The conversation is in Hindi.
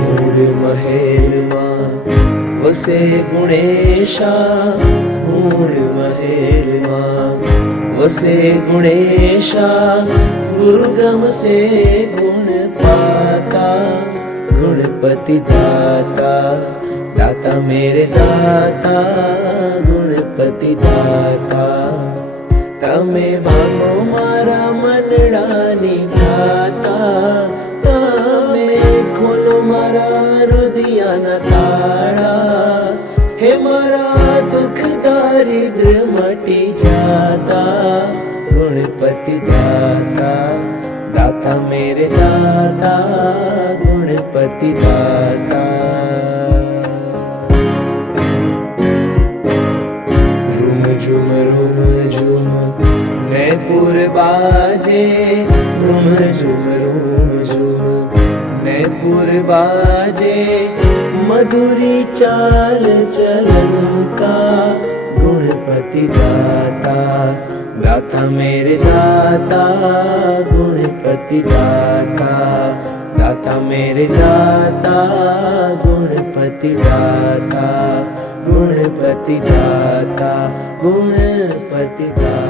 મૂળ મહેલમાં વસે ગુણેશા મૂળ મહેલમાં વસે ગુણેશા ગુરુ ગમસે ગુણ પાતા ગુણપતિ દાતા દાતા મેરે દાતા ગુણપતિ દાતા તમે ભાગો મારા મનડાની ગાતા તમે ખોલો મારા હૃદયના તાળા. હે મારા દુઃખ દારિદ્ર મટી જાતા. ગુણપતિ દાતા દાતા મેરે દાતા. ગુણપતિ દાતા. झुम रुम झुम नैपुर बाजे रुम झुम रुम झुम। नैपुर बाजे, मधुरी चाल चलन का गुणपति दाता दाता मेरे दाता, गुणपति दाता दाता मेरे दाता, गुणपति दाता। गुणपति दाता गुणपति दाता